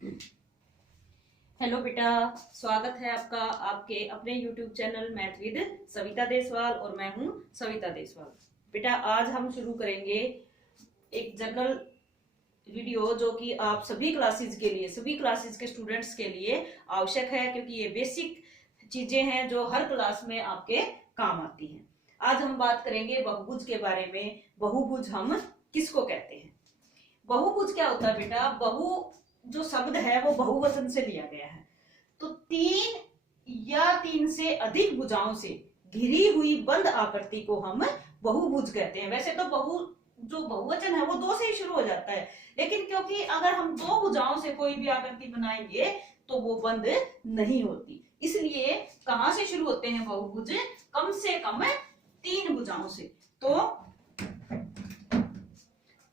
Hello बेटा, स्वागत है आपका आपके अपने YouTube channel math with Savita Deswal और मैं हूं सविता देसवाल। बेटा, आज हम शुरू करेंगे एक जनरल वीडियो जो कि आप सभी क्लासेस के लिए, सभी क्लासेस के स्टूडेंट्स के लिए आवश्यक है, क्योंकि ये बेसिक चीजें हैं जो हर क्लास में आपके काम आती हैं। आज हम बात करेंगे बहुभुज के बारे में। बहुभुज हम किसको कहते हैं? बहुभुज क्या होता है बेटा? बहु जो शब्द है वो बहुवचन से लिया गया है। तो तीन या तीन से अधिक भुजाओं से घिरी हुई बंद आकृति को हम बहुभुज कहते हैं। वैसे तो जो बहुवचन है वो दो से ही शुरू हो जाता है, लेकिन क्योंकि अगर हम दो भुजाओं से कोई भी आकृति बनाएंगे तो वो बंद नहीं होती, इसलिए कहां से शुरू होते हैं बहुभुज? कम से कम तीन भुजाओं से। तो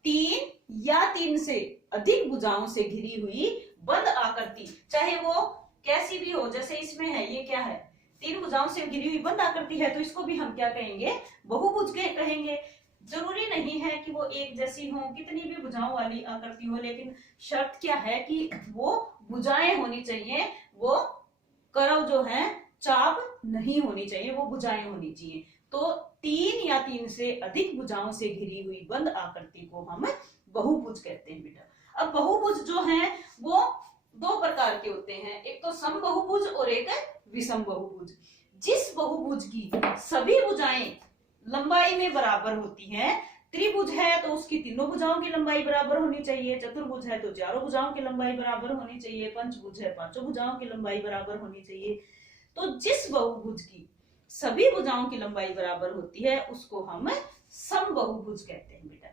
तीन या तीन से अधिक भुजाओं से घिरी हुई बंद आकृति, चाहे वो कैसी भी हो, जैसे इसमें है, ये क्या है? तीन भुजाओं से घिरी हुई बंद आकृति है, तो इसको भी हम क्या कहेंगे? बहुभुज कहेंगे। जरूरी नहीं है कि वो एक जैसी हो, कितनी भी भुजाओं वाली आकृति हो, लेकिन शर्त क्या है कि वो भुजाएं होनी चाहिए, वो कर्व जो है चाप नहीं होनी चाहिए, वो भुजाएं होनी चाहिए। तो तीन या तीन से अधिक भुजाओं से घिरी हुई बंद आकृति को हम बहुभुज कहते हैं बेटा। अब बहुभुज जो है वो दो प्रकार के होते हैं, एक तो समबहुभुज और एक विषम बहुभुज। जिस बहुभुज की सभी भुजाएं लंबाई में बराबर होती हैं, त्रिभुज है तो उसकी तीनों भुजाओं की लंबाई बराबर होनी चाहिए, चतुर्भुज है तो चारों भुजाओं की लंबाई बराबर होनी चाहिए, पंचभुज है पांचों भुजाओं की लंबाई बराबर होनी चाहिए। तो जिस बहुभुज की सभी भुजाओं की लंबाई बराबर होती है उसको हम समबहुभुज कहते हैं बेटा।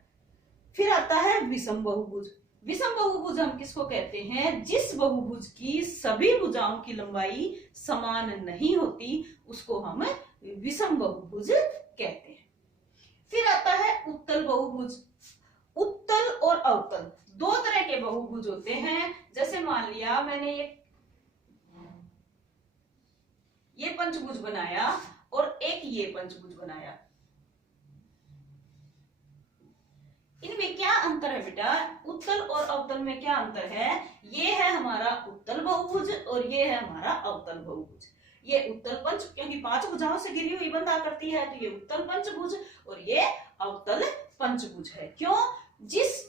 फिर आता है विषम बहुभुज। विषम बहुभुज हम किसको कहते हैं? जिस बहुभुज की सभी भुजाओं की लंबाई समान नहीं होती उसको हम विषम बहुभुज कहते हैं। फिर आता है उत्तल बहुभुज। उत्तल और अवतल दो तरह के बहुभुज होते हैं। जैसे मान लिया मैंने ये पंचभुज बनाया और एक ये पंचभुज बनाया, इनमें क्या अंतर है बेटा? उत्तल और अवतल में क्या अंतर है? ये है हमारा उत्तल बहुभुज और ये है हमारा अवतल बहुभुज। ये उत्तल पंच, क्योंकि पांच भुजाओं से घिरी हुई बंद आकृति है, तो ये उत्तल पंचभुज और ये अवतल पंचभुज है। क्यों? जिस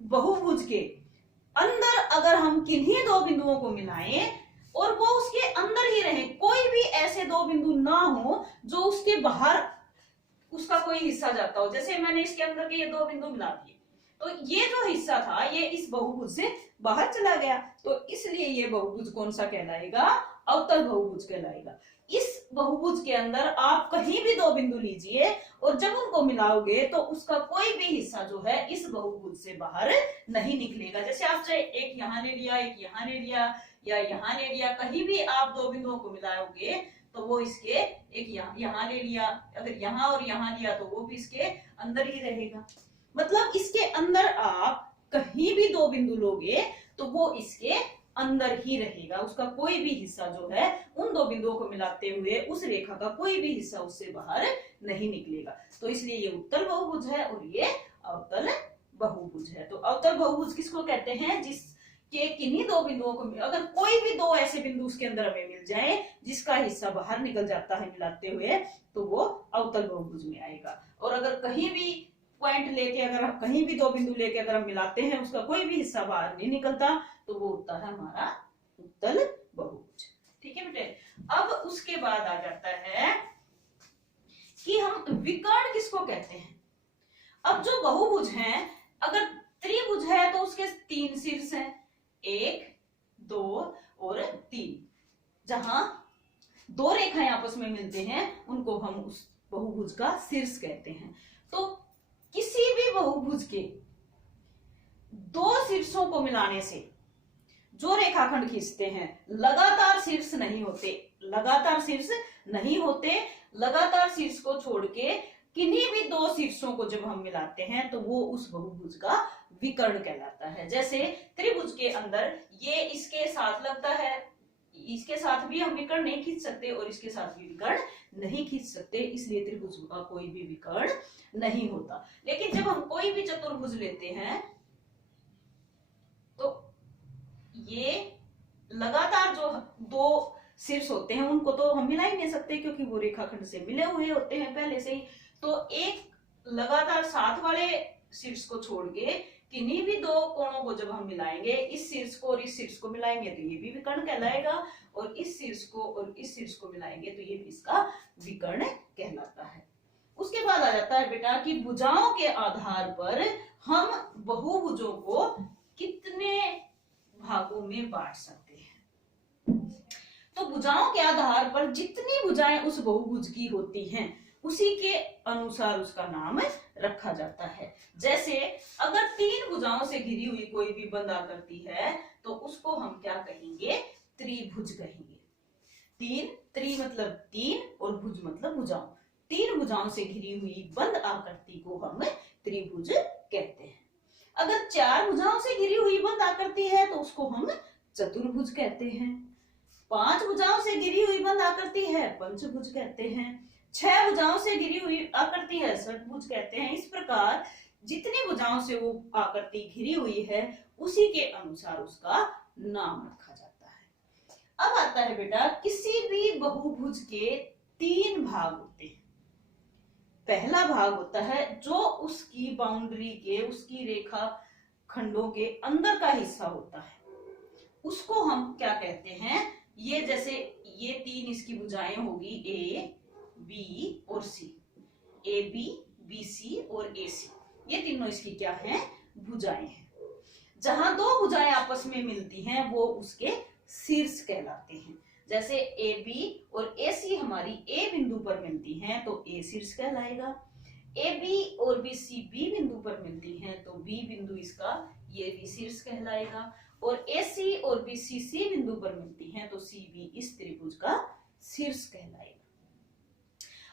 बहुभुज के अंदर अगर हम किन्हीं दो बिंदुओं को मिलाएं और वो उसके अंदर ही रहे, कोई भी ऐसे दो बिंदु ना हो जो उसके बाहर उसका कोई हिस्सा जाता हो, जैसे मैंने इसके अंदर के ये दो बिंदु मिला दिए तो ये जो हिस्सा था ये इस बहुभुज से बाहर चला गया, तो इसलिए ये बहुभुज कौन सा कहलाएगा? अवतल बहुभुज कहलाएगा। इस बहुभुज के अंदर आप कहीं भी दो बिंदु लीजिए और जब उनको मिलाओगे तो उसका कोई भी हिस्सा जो है इस बहुभुज से बाहर नहीं निकलेगा। जैसे आप चाहे एक यहाँ ले लिया, एक यहाँ ले लिया या यहाँ ले लिया, कहीं भी आप दो बिंदुओं को मिलाओगे तो वो इसके एक यहाँ ले लिया, अगर यहाँ और यहाँ लिया तो वो भी इसके अंदर ही रहेगा। मतलब इसके अंदर आप कहीं भी दो बिंदु लोगे तो वो इसके अंदर ही रहेगा, उसका कोई भी हिस्सा जो है उन दो बिंदुओं को मिलाते हुए उस रेखा का कोई भी हिस्सा उससे बाहर नहीं निकलेगा। तो इसलिए ये उत्तल बहुभुज है और ये अवतल बहुभुज है। तो अवतल बहुभुज किसको कहते हैं? जिस के किन्हीं दो बिंदुओं को, अगर कोई भी दो ऐसे बिंदु उसके अंदर हमें मिल जाए जिसका हिस्सा बाहर निकल जाता है मिलाते हुए, तो वो अवतल बहुभुज में आएगा। और अगर कहीं भी पॉइंट लेके, अगर हम कहीं भी दो बिंदु लेके अगर हम मिलाते हैं उसका कोई भी हिस्सा बाहर नहीं निकलता तो वो होता है हमारा उत्तल बहुभुज। ठीक है बेटे। अब उसके बाद आ जाता है कि हम विकर्ण किसको कहते हैं। अब जो बहुभुज है, अगर त्रिभुज है तो उसके तीन शीर्ष हैं, एक, दो और तीन। जहां दो रेखाएं आपस में मिलते हैं उनको हम उस बहुभुज का शीर्ष कहते हैं। तो किसी भी बहुभुज के दो शीर्षों को मिलाने से जो रेखाखंड खींचते हैं लगातार शीर्ष नहीं होते, लगातार शीर्ष नहीं होते। लगातार शीर्ष को छोड़ के किन्हीं भी दो शीर्षों को जब हम मिलाते हैं तो वो उस बहुभुज का विकर्ण कहलाता है। जैसे त्रिभुज के अंदर ये इसके साथ लगता है, इसके साथ भी हम विकर्ण नहीं खींच सकते और इसके साथ भी विकर्ण नहीं खींच सकते, इसलिए त्रिभुज का कोई भी विकर्ण नहीं होता। लेकिन जब हम कोई भी चतुर्भुज लेते हैं तो ये लगातार जो दो शीर्ष होते हैं उनको तो हम मिला ही नहीं सकते, क्योंकि वो रेखाखंड से मिले हुए होते हैं पहले से ही। तो एक लगातार साथ वाले शीर्ष को छोड़ के किन्हीं भी दो कोणों को जब हम मिलाएंगे, इस शीर्ष को और इस शीर्ष को मिलाएंगे तो ये भी विकर्ण कहलाएगा, और इस शीर्ष को और इस शीर्ष को मिलाएंगे तो ये भी इसका विकर्ण कहलाता है। उसके बाद आ जाता है बेटा कि भुजाओं के आधार पर हम बहुभुजों को कितने भागों में बांट सकते हैं। तो भुजाओं के आधार पर जितनी भुजाएं उस बहुभुज की होती हैं उसी के अनुसार उसका नाम रखा जाता है। जैसे अगर 3 भुजाओं से घिरी हुई कोई भी बंद आकृति है तो उसको हम क्या कहेंगे, त्रिभुज कहेंगे। त्रि मतलब 3 और भुज मतलब भुजाओं, 3 भुजाओं से घिरी हुई बंद आकृति को हम त्रिभुज कहते हैं। अगर 4 भुजाओं से घिरी हुई बंद आकृति है तो उसको हम चतुर्भुज कहते हैं। 5 भुजाओं से घिरी हुई बंद आकृति है पंचभुज कहते हैं। 6 भुजाओं से घिरी हुई आकृति है षटभुज कहते हैं। इस प्रकार जितनी भुजाओं से वो आकृति घिरी हुई है उसी के अनुसार उसका नाम रखा जाता है। अब आता है बेटा, किसी भी बहुभुज के 3 भाग होते हैं। पहला भाग होता है जो उसकी बाउंड्री के, उसकी रेखा खंडों के अंदर का हिस्सा होता है, उसको हम क्या कहते हैं, ये जैसे ये 3 इसकी भुजाएं होगी, ए बी और सी, ए बी बी सी और ए सी, ये तीनों इसकी क्या हैं, भुजाएं हैं। जहां 2 भुजाएं आपस में मिलती हैं वो उसके शीर्ष कहलाते हैं। जैसे ए बी और ए सी हमारी ए बिंदु पर मिलती हैं तो ए शीर्ष कहलाएगा। ए बी और बी सी बी बिंदु पर मिलती हैं तो बी बिंदु इसका ये भी शीर्ष कहलाएगा। और ए सी और बी सी सी बिंदु पर मिलती हैं तो सी बी इस त्रिभुज का शीर्ष कहलाएगा।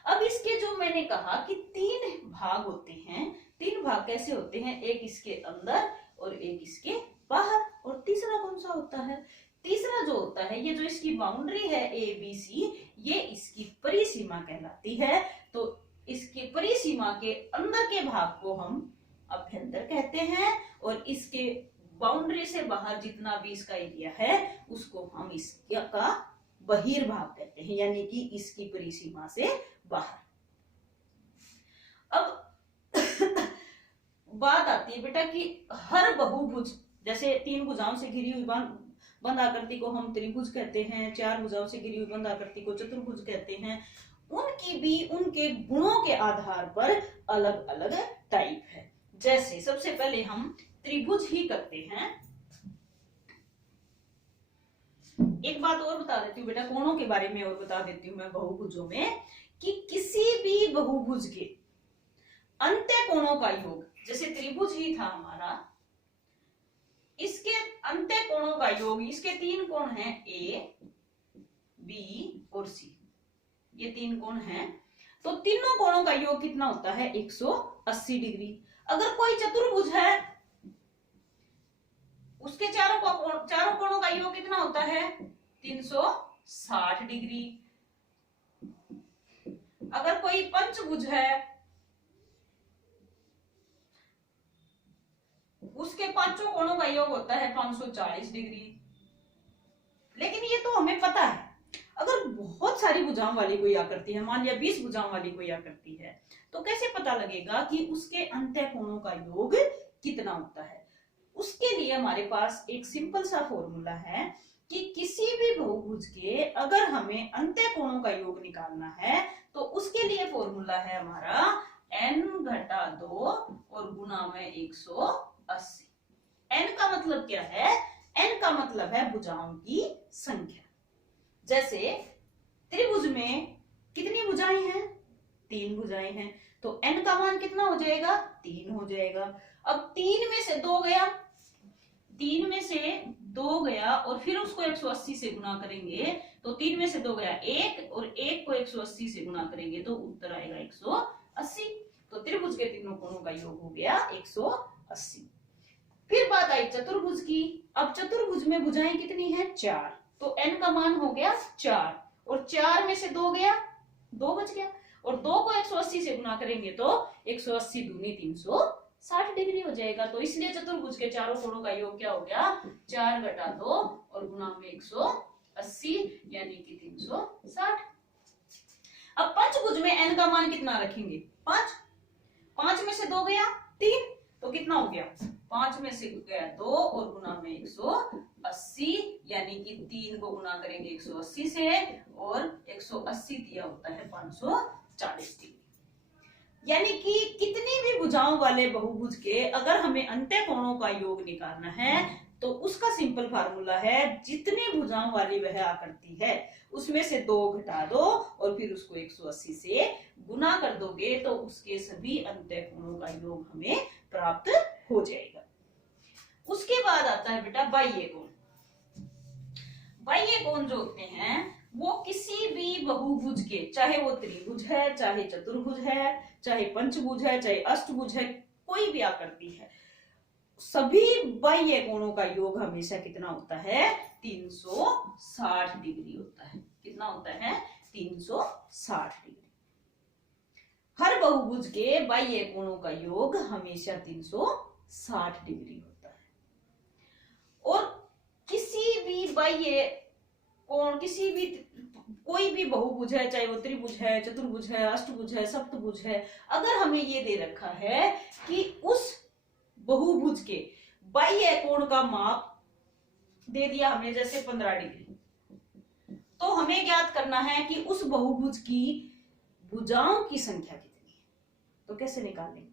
अब इसके जो मैंने कहा कि 3 भाग होते हैं, 3 भाग कैसे होते हैं, एक इसके अंदर और एक इसके बाहर, और तीसरा कौन सा होता है, तीसरा जो होता है ये जो इसकी बाउंड्री है ए बी सी, ये इसकी परिसीमा कहलाती है। तो इसके परिसीमा के अंदर के भाग को हम अभ्यंतर कहते हैं, और इसके बाउंड्री से बाहर जितना भी इसका एरिया है उसको हम इसका बहिर्भाग कहते हैं, यानी कि इसकी परिसीमा से बाहर। अब बात आती है बेटा कि हर बहुभुज, जैसे 3 भुजाओं से घिरी हुई बंद आकृति को हम त्रिभुज कहते हैं, 4 भुजाओं से घिरी हुई बंद आकृति को चतुर्भुज कहते हैं, उनकी भी उनके गुणों के आधार पर अलग अलग टाइप है। जैसे सबसे पहले हम त्रिभुज ही करते हैं। एक बात और बता देती हूँ बेटा, कोणों के बारे में और बता देती हूँ मैं बहुभुजों में, कि किसी भी बहुभुज के अंत्य कोणों का योग, जैसे त्रिभुज ही था हमारा, इसके अंत्य कोणों का योग, इसके 3 कोण हैं ए बी और सी, ये 3 कोण हैं, तो तीनों कोणों का योग कितना होता है, 180 डिग्री। अगर कोई चतुर्भुज है उसके चारों कोणों का योग कितना होता है, 360 डिग्री। अगर कोई पंचभुज है उसके 5 कोणों का योग होता है 540 डिग्री। लेकिन ये तो हमें पता है, अगर बहुत सारी भुजाओं वाली कोई आकृति है, मान लिया 20 भुजाओं वाली कोई आकृति है, तो कैसे पता लगेगा कि उसके अंत्य कोणों का योग कितना होता है। उसके लिए हमारे पास एक सिंपल सा फॉर्मूला है कि किसी भी बहुभुज के अगर हमें अंत्य कोणों का योग निकालना है तो उसके लिए फॉर्मूला है हमारा n-2 और गुणा में 180। n का मतलब क्या है, n का मतलब है भुजाओं की संख्या। जैसे त्रिभुज में कितनी भुजाएं हैं, 3 भुजाएं हैं, तो n का मान कितना हो जाएगा, 3 हो जाएगा। अब 3 में से 2 गया, 3 में से 2 गया और फिर उसको 180 से गुना करेंगे तो 3 में से 2 गया 1 और 1 को 180 से गुना करेंगे तो उत्तर आएगा 180। तो त्रिभुज के तीनों कोणों का योग हो गया 180। फिर बात आई चतुर्भुज की। अब चतुर्भुज में भुजाएं कितनी हैं, 4, तो n का मान हो गया 4 और 4 में से 2 गया, 2 बच गया और 2 को 180 से गुना करेंगे तो 180 दूनी 360 60 डिग्री हो जाएगा। तो इसलिए चतुर्भुज के चारों कोणों का योग क्या हो गया, 4 घटा 2 और गुणा में 180 यानी कि 360। अब पंचभुज में n का मान कितना रखेंगे, 5। 5 में से 2 गया 3, तो कितना हो गया, 5 में से गया 2 और गुणा में 180 यानी कि 3 को गुणा करेंगे 180 से और 180 दिया होता है 540 डिग्री। यानी कि कितनी भी भुजाओं वाले बहुभुज के अगर हमें अंत्य कोणों का योग निकालना है तो उसका सिंपल फार्मूला है, जितनी भुजाओं वाली वह आकृति है उसमें से 2 घटा दो और फिर उसको 180 से गुना कर दोगे तो उसके सभी अंत्य कोणों का योग हमें प्राप्त हो जाएगा। उसके बाद आता है बेटा बाह्य कोण। बाह्य कोण जो होते हैं वो किसी भी बहुभुज के, चाहे वो त्रिभुज है, चाहे चतुर्भुज है, चाहे पंचभुज है, चाहे अष्टभुज है, कोई भी आकृति है, सभी बाह्य कोणों का योग हमेशा कितना होता है, 360 डिग्री होता है। कितना होता है, 360 डिग्री। हर बहुभुज के बाह्य कोणों का योग हमेशा 360 डिग्री होता है। और किसी भी बाह्य कोण, किसी भी कोई भी बहुभुज है, चाहे वो त्रिभुज है, चतुर्भुज है, अष्टभुज है, सप्तभुज है, अगर हमें ये दे रखा है कि उस बहुभुज के बाह्य कोण का माप दे दिया हमें जैसे 15 डिग्री, तो हमें ज्ञात करना है कि उस बहुभुज की भुजाओं की संख्या कितनी है। तो कैसे निकालेंगे,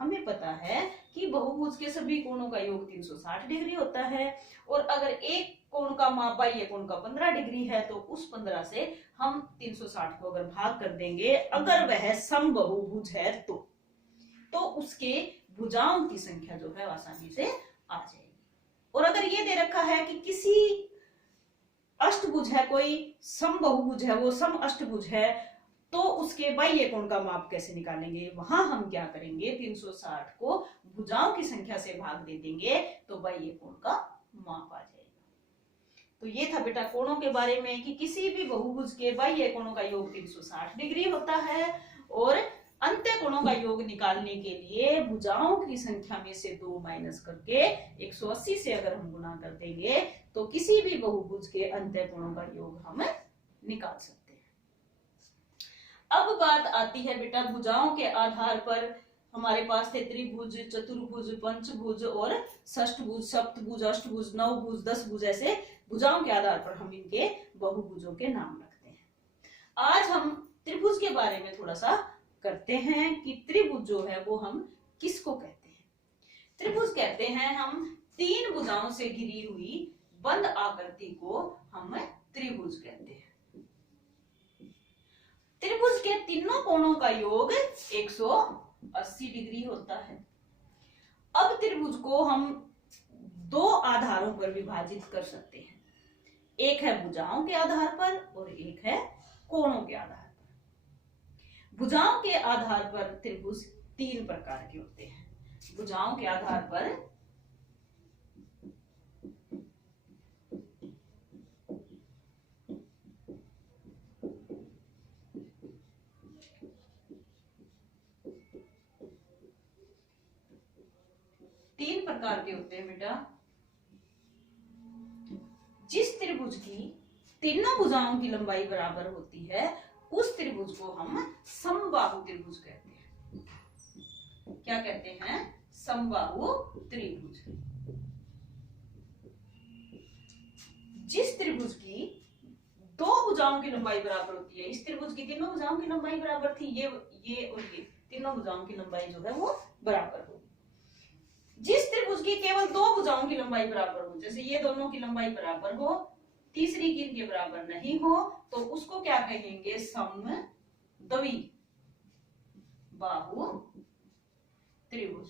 हमें पता है कि बहुभुज के सभी कोणों का योग 360 डिग्री होता है और अगर एक कोण का माप बाह्य कोण का 15 डिग्री है तो उस 15 से हम 360 को अगर भाग कर देंगे, अगर वह समबहुभुज है तो उसके भुजाओं की संख्या जो है आसानी से आ जाएगी। और अगर ये दे रखा है कि किसी अष्टभुज है, कोई समबहुभुज है, वो सम अष्टभुज है, तो उसके बाह्य कोण का माप कैसे निकालेंगे, वहां हम क्या करेंगे, 360 को भुजाओं की संख्या से भाग दे देंगे तो बाह्य कोण का माप आ जाएगा। तो ये था बेटा कोणों के बारे में कि किसी भी बहुभुज के बाह्य कोणों का योग 360 डिग्री होता है और अंत्य कोणों का योग निकालने के लिए भुजाओं की संख्या में से 2 माइनस करके 180 से अगर हम गुणा कर देंगे तो किसी भी बहुभुज के अंत्य कोणों का योग हम निकाल सकते हैं। अब बात आती है बेटा भुजाओं के आधार पर, हमारे पास थे त्रिभुज, चतुर्भुज, पंचभुज और षष्ठभुज, सप्तभुज, अष्टभुज, नवभुज, 10भुज, ऐसे भुजाओं के आधार पर हम इनके बहुभुजों के नाम रखते हैं। आज हम त्रिभुज के बारे में थोड़ा सा करते हैं कि त्रिभुज जो है वो हम किसको कहते हैं। त्रिभुज कहते हैं हम 3 भुजाओं से घिरी हुई बंद आकृति को हम त्रिभुज कहते हैं। त्रिभुज के तीनों कोणों का योग 180 डिग्री होता है। अब त्रिभुज को हम 2 आधारों पर विभाजित कर सकते हैं, एक है भुजाओं के आधार पर और एक है कोणों के आधार पर। भुजाओं के आधार पर त्रिभुज 3 प्रकार के होते हैं। भुजाओं के आधार पर के होते हैं बेटा। जिस त्रिभुज की तीनों भुजाओं की लंबाई बराबर होती है उस त्रिभुज को हम समबाहु त्रिभुज कहते हैं। क्या कहते हैं? समबाहु त्रिभुज। जिस त्रिभुज की 2 भुजाओं की लंबाई बराबर होती है, इस त्रिभुज की तीनों भुजाओं की लंबाई बराबर थी, ये और ये तीनों भुजाओं की लंबाई जो है वो बराबर होगी। जिस त्रिभुज की केवल 2 भुजाओं की लंबाई बराबर हो, जैसे ये दोनों की लंबाई बराबर हो, तीसरी की इनके बराबर नहीं हो, तो उसको क्या कहेंगे? समद्वि बाहु त्रिभुज।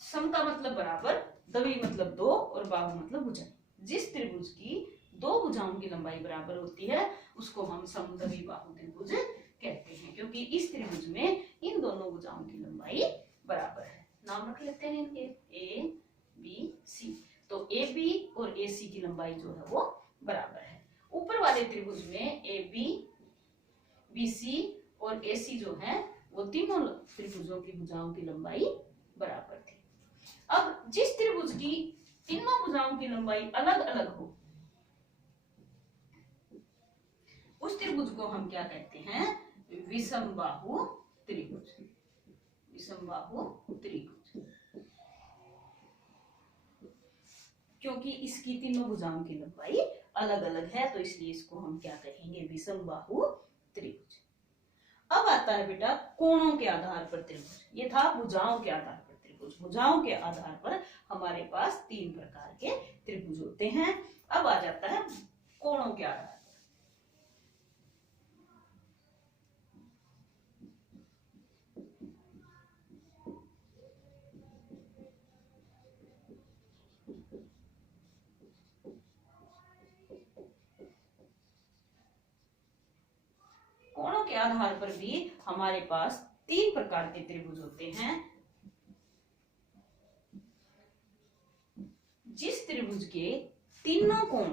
सम का मतलब बराबर, द्वि मतलब 2 और बाहु मतलब भुजा। जिस त्रिभुज की 2 भुजाओं की लंबाई बराबर होती है उसको हम समद्वि बाहु त्रिभुज कहते हैं, क्योंकि इस त्रिभुज में इन दोनों भुजाओं की लंबाई बराबर है। नाम रख लेते हैं इनके ए बी सी। तो ए बी और ए सी की लंबाई जो है वो बराबर है। ऊपर वाले त्रिभुज में ए बी बी सी और ए सी जो है वो तीनों त्रिभुजों की भुजाओं की लंबाई बराबर थी। अब जिस त्रिभुज की तीनों भुजाओं की लंबाई अलग अलग हो, उस त्रिभुज को हम क्या कहते हैं? विषमबाहु त्रिभुज। विषमबाहु त्रिभुज, क्योंकि इसकी तीनों भुजाओं की लंबाई अलग अलग है, तो इसलिए इसको हम क्या कहेंगे? विषमबाहु त्रिभुज। अब आता है बेटा कोणों के आधार पर त्रिभुज। ये था भुजाओं के आधार पर त्रिभुज। भुजाओं के आधार पर हमारे पास 3 प्रकार के त्रिभुज होते हैं। अब आ जाता है कोणों के आधार पर। कोणों के आधार पर भी हमारे पास 3 प्रकार के त्रिभुज होते हैं। जिस त्रिभुज के तीनों कोण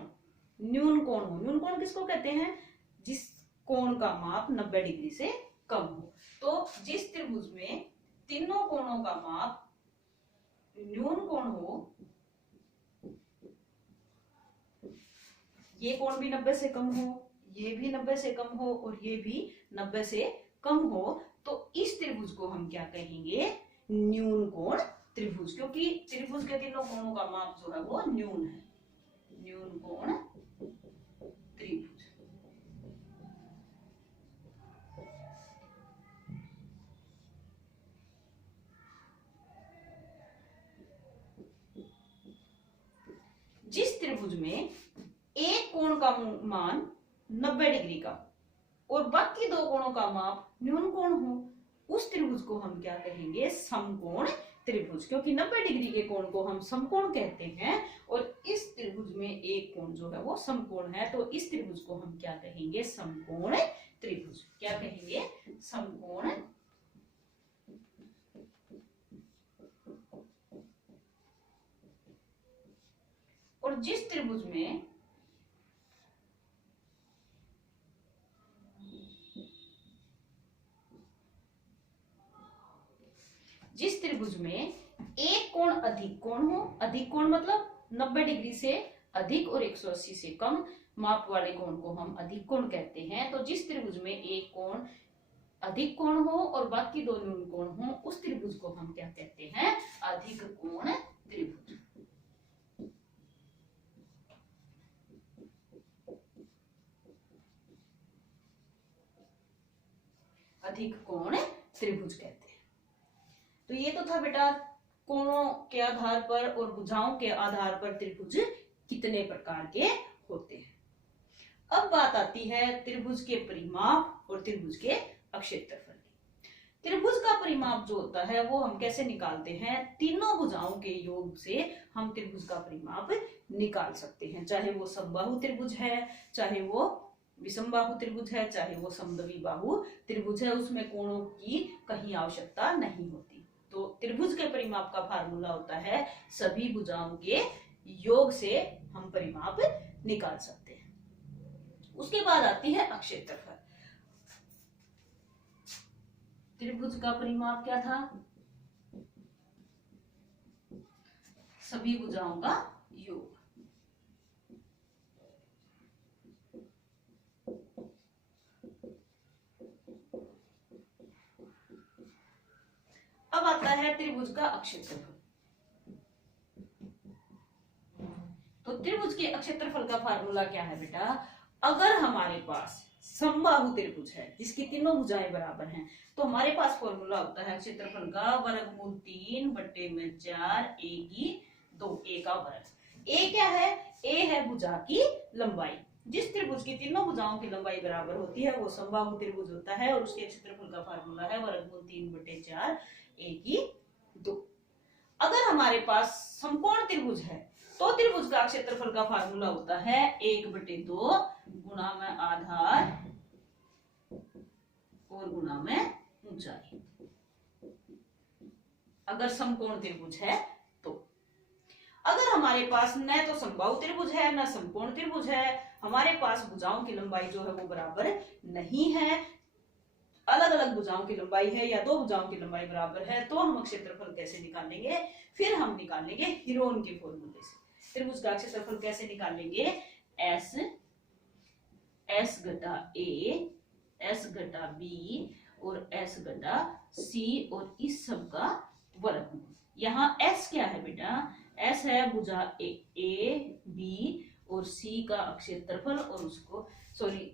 न्यून कोण हो। न्यून कोण किसको कहते हैं? जिस कोण का माप 90 डिग्री से कम हो। तो जिस त्रिभुज में तीनों कोणों का माप न्यून कोण हो, ये कोण भी 90 से कम हो, ये भी 90 से कम हो और ये भी 90 से कम हो, तो इस त्रिभुज को हम क्या कहेंगे? न्यून कोण त्रिभुज। क्योंकि त्रिभुज के तीनों कोणों का माप जो है वो न्यून है। न्यून कोण त्रिभुज। जिस त्रिभुज में एक कोण का मान 90 डिग्री का और बाकी 2 कोणों का माप न्यून कोण हो, उस त्रिभुज को हम क्या कहेंगे? समकोण त्रिभुज। क्योंकि 90 डिग्री के कोण को हम समकोण कहते हैं और इस त्रिभुज में एक कोण जो है वो समकोण है, तो इस त्रिभुज को हम क्या कहेंगे? समकोण त्रिभुज। क्या कहेंगे? समकोण। और जिस त्रिभुज में एक कोण अधिक कोण हो, अधिक कोण मतलब 90 डिग्री से अधिक और 180 से कम माप वाले कोण को हम अधिक कोण कहते हैं। तो जिस त्रिभुज में एक कोण अधिक कोण हो और बाकी 2 न्यून कोण हो, उस त्रिभुज को हम क्या कहते हैं? अधिक कोण त्रिभुज। अधिक कोण त्रिभुज कहते हैं। तो ये तो था बेटा कोणों के आधार पर और भुजाओं के आधार पर त्रिभुज कितने प्रकार के होते हैं। अब बात आती है त्रिभुज के परिमाप और त्रिभुज के अक्षेत्रफल की। त्रिभुज का परिमाप जो होता है वो हम कैसे निकालते हैं? तीनों भुजाओं के योग से हम त्रिभुज का परिमाप निकाल सकते हैं। चाहे वो समबाहु त्रिभुज है, चाहे वो विषमबाहु त्रिभुज है, चाहे वो समद्विबाहु त्रिभुज है, उसमें कोणों की कहीं आवश्यकता नहीं होती। तो त्रिभुज के परिमाप का फार्मूला होता है सभी भुजाओं के योग से हम परिमाप निकाल सकते हैं। उसके बाद आती है अक्षेत्रफल। त्रिभुज का परिमाप क्या था? सभी भुजाओं का योग। अब आता है त्रिभुज का अक्षेत्रफल। तो त्रिभुज के अक्षेत्रफल का फार्मूला क्या है बेटा? अगर हमारे पास समबाहु त्रिभुज है जिसकी तीनों भुजाएं बराबर हैं, तो हमारे पास फॉर्मूला होता है क्षेत्रफल का वर्गमूल 3/4 a की 2 a का वर्ग। a क्या है? a है भुजा की लंबाई। जिस त्रिभुज की तीनों भुजाओं की लंबाई बराबर होती है वो समबाहु त्रिभुज होता है और उसके क्षेत्रफल का फार्मूला है वर्गमूल 3/4 a की 2। अगर हमारे पास समकोण त्रिभुज है तो त्रिभुज का क्षेत्रफल का फार्मूला होता है 1/2 गुणा में आधार और गुणा में ऊंचाई। अगर समकोण त्रिभुज है तो। अगर हमारे पास न तो समबाहु त्रिभुज है न समकोण त्रिभुज है, हमारे पास भुजाओं की लंबाई जो है वो बराबर नहीं है, अलग अलग भुजाओं की लंबाई है या दो भुजाओं की लंबाई बराबर है तो हम क्षेत्रफल कैसे निकालेंगे, फिर हम निकालेंगे हीरोन के फॉर्मूले से। त्रिभुज का क्षेत्रफल कैसे निकालेंगे, एस घटा ए, एस घटा बी और एस घटा सी और इस सब का वर्गमूल। यहाँ एस क्या है बेटा, एस है भुजा ए बी और सी का क्षेत्रफल और उसको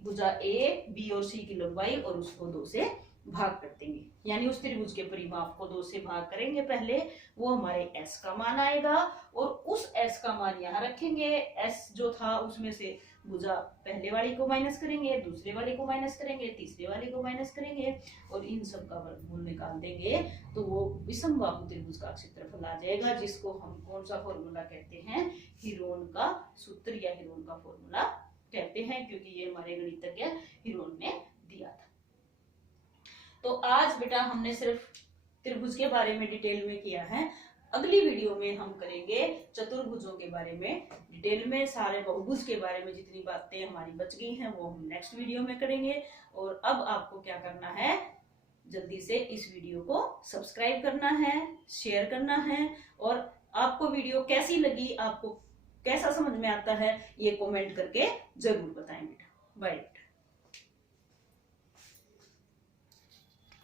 भुजा ए बी और सी की लंबाई और उसको 2 से भाग कर देंगे, यानी उस त्रिभुज के परिमाप को 2 से भाग करेंगे पहले, वो हमारे एस का मान आएगा और उस एस का मान यहाँ रखेंगे। एस जो था उसमें से भुजा पहले वाली को माइनस करेंगे, दूसरे वाले को माइनस करेंगे, तीसरे वाले को माइनस करेंगे और इन सब का वर्गमूल निकाल देंगे तो वो विषमबाहु त्रिभुज का क्षेत्रफल आ जाएगा, जिसको हम कौन सा फॉर्मूला कहते हैं, हीरोन का सूत्र या हीरोन का फॉर्मूला कहते हैं, क्योंकि ये हमारे गणितज्ञ हीरोन ने दिया था। तो आज बेटा हमने सिर्फ त्रिभुज के बारे में डिटेल में किया है। अगली वीडियो में हम करेंगे चतुर्भुजों के बारे में डिटेल में, सारे बहुभुज के बारे में जितनी बातें हमारी बच गई हैं वो हम नेक्स्ट वीडियो में करेंगे। और अब आपको क्या करना है, जल्दी से इस वीडियो को सब्सक्राइब करना है, शेयर करना है और आपको वीडियो कैसी लगी, आपको कैसा समझ में आता है, ये कमेंट करके जरूर बताएं बेटा। बाय।